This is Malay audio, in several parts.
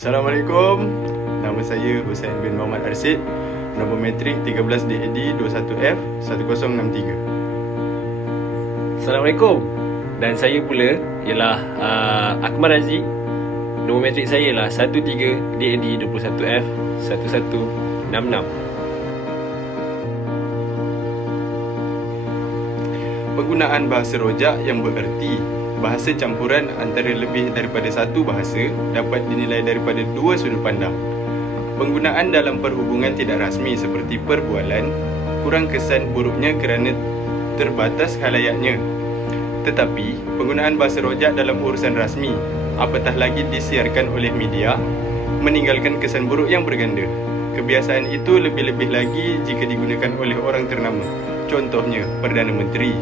Assalamualaikum. Nama saya Hussein bin Muhammad Arsid. Nombor matrik 13 DAD 21F 1063. Assalamualaikum. Dan saya pula ialah Akmal Aziz. Nombor matrik saya ialah 13 DAD 21F 1166. Penggunaan bahasa rojak yang bererti bahasa campuran antara lebih daripada satu bahasa dapat dinilai daripada dua sudut pandang. Penggunaan dalam perhubungan tidak rasmi seperti perbualan kurang kesan buruknya kerana terbatas khalayaknya. Tetapi, penggunaan bahasa rojak dalam urusan rasmi, apatah lagi disiarkan oleh media, meninggalkan kesan buruk yang berganda. Kebiasaan itu lebih-lebih lagi jika digunakan oleh orang ternama. Contohnya, Perdana Menteri,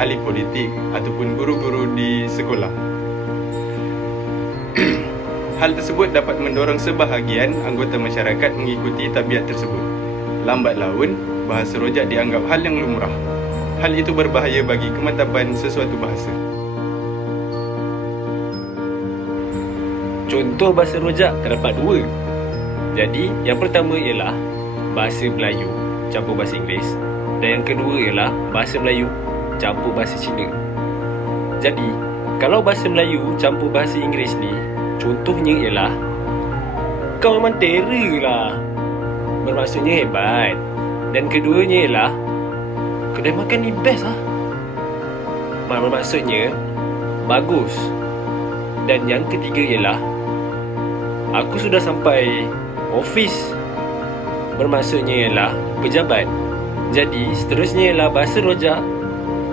ahli politik ataupun guru-guru di sekolah. Hal tersebut dapat mendorong sebahagian anggota masyarakat mengikuti tabiat tersebut. Lambat laun, bahasa rojak dianggap hal yang lumrah. Hal itu berbahaya bagi kemantapan sesuatu bahasa. Contoh bahasa rojak terdapat dua. Jadi, yang pertama ialah bahasa Melayu campur bahasa Inggeris, dan yang kedua ialah bahasa Melayu campur bahasa Cina. Jadi, kalau bahasa Melayu campur bahasa Inggeris ni, contohnya ialah kau memang terror lah, bermaksudnya hebat. Dan keduanya ialah kedai makan ni best lah, bermaksudnya bagus. Dan yang ketiga ialah aku sudah sampai office, bermaksudnya ialah pejabat. Jadi seterusnya ialah bahasa rojak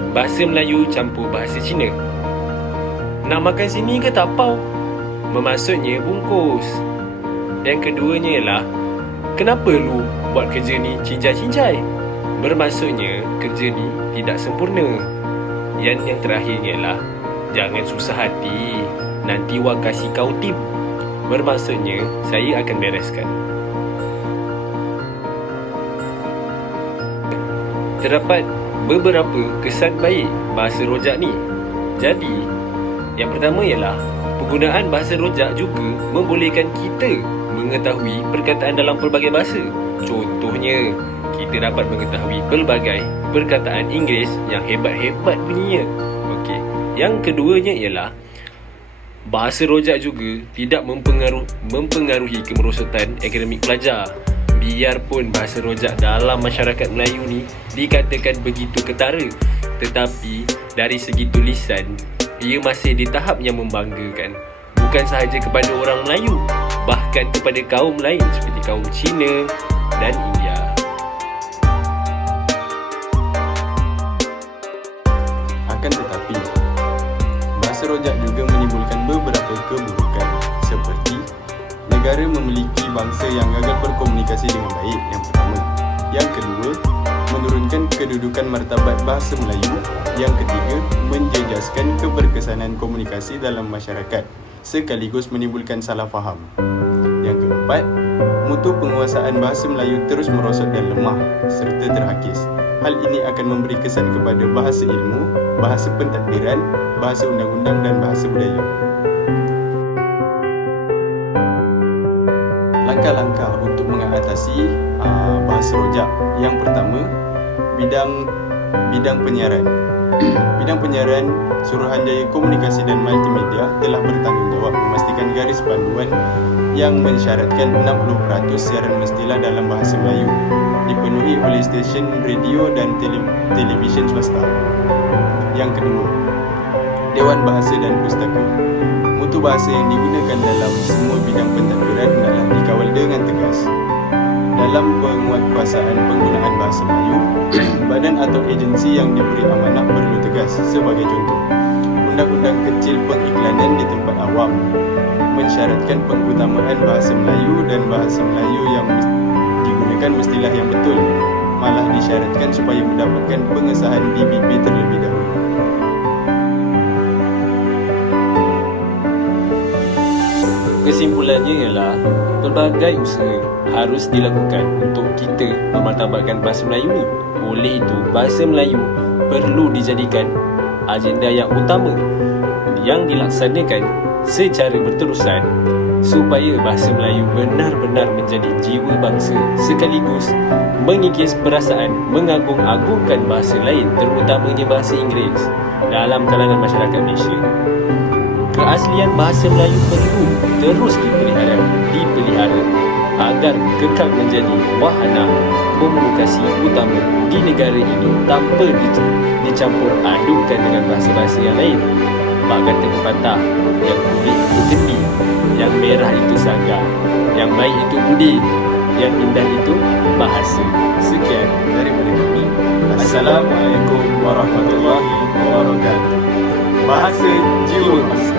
bahasa Melayu campur bahasa Cina. Nak makan sini ke tapau, bermaksudnya bungkus. Yang keduanya ialah kenapa lu buat kerja ni cincai-cincai, bermaksudnya kerja ni tidak sempurna. Yang terakhirnya ialah jangan susah hati, nanti wak kasih kau tip, bermaksudnya saya akan bereskan. Terdapat beberapa kesan baik bahasa rojak ni. Jadi, yang pertama ialah penggunaan bahasa rojak juga membolehkan kita mengetahui perkataan dalam pelbagai bahasa. Contohnya, kita dapat mengetahui pelbagai perkataan Inggeris yang hebat-hebat bunyinya. Okey. Yang keduanya ialah bahasa rojak juga tidak mempengaruhi kemerosotan akademik pelajar. Biarpun bahasa rojak dalam masyarakat Melayu ni dikatakan begitu ketara, tetapi dari segi tulisan, ia masih di tahap yang membanggakan. Bukan sahaja kepada orang Melayu, bahkan kepada kaum lain seperti kaum Cina dan India. Akan tetapi, bahasa rojak juga menimbulkan beberapa keburukan seperti negara memiliki bangsa yang gagal berkomunikasi dengan baik, yang pertama. Yang kedua, menurunkan kedudukan martabat bahasa Melayu. Yang ketiga, menjejaskan keberkesanan komunikasi dalam masyarakat sekaligus menimbulkan salah faham. Yang keempat, mutu penguasaan bahasa Melayu terus merosot dan lemah serta terhakis. Hal ini akan memberi kesan kepada bahasa ilmu, bahasa pentadbiran, bahasa undang-undang dan bahasa budaya. Langkah-langkah untuk mengatasi bahasa rojak. Yang pertama, bidang penyiaran. Bidang penyiaran Suruhanjaya Komunikasi dan Multimedia telah bertanggungjawab memastikan garis panduan yang mensyaratkan 60% siaran mestilah dalam bahasa Melayu dipenuhi oleh stesen radio dan televisyen swasta. Yang kedua, Dewan Bahasa dan Pustaka. Mutu bahasa yang digunakan dalam semua bidang pentadbiran adalah dikawal dengan tegas. Dalam penguatkuasaan penggunaan bahasa Melayu, badan atau agensi yang diberi amanah perlu tegas. Sebagai contoh, Undang-Undang Kecil Pengiklanan di tempat awam mensyaratkan pengutamaan bahasa Melayu dan bahasa Melayu yang digunakan mestilah yang betul, malah disyaratkan supaya mendapatkan pengesahan DBP terlebih dahulu. Kesimpulannya ialah pelbagai usaha harus dilakukan untuk kita memartabatkan bahasa Melayu ni. Oleh itu, bahasa Melayu perlu dijadikan agenda yang utama yang dilaksanakan secara berterusan supaya bahasa Melayu benar-benar menjadi jiwa bangsa sekaligus mengikis perasaan mengagung-agungkan bahasa lain terutamanya bahasa Inggeris dalam kalangan masyarakat Malaysia. Keaslian bahasa Melayu perlu terus dipelihara agar kekal menjadi wahana komunikasi utama di negara ini tanpa dicampur adukkan dengan bahasa-bahasa yang lain. Bak kata pepatah, yang putih itu kendi, yang merah itu saga, yang baik itu budi, yang indah itu bahasa. Sekian Daripada kami, Assalamualaikum warahmatullahi wabarakatuh. Bahasa jiwa.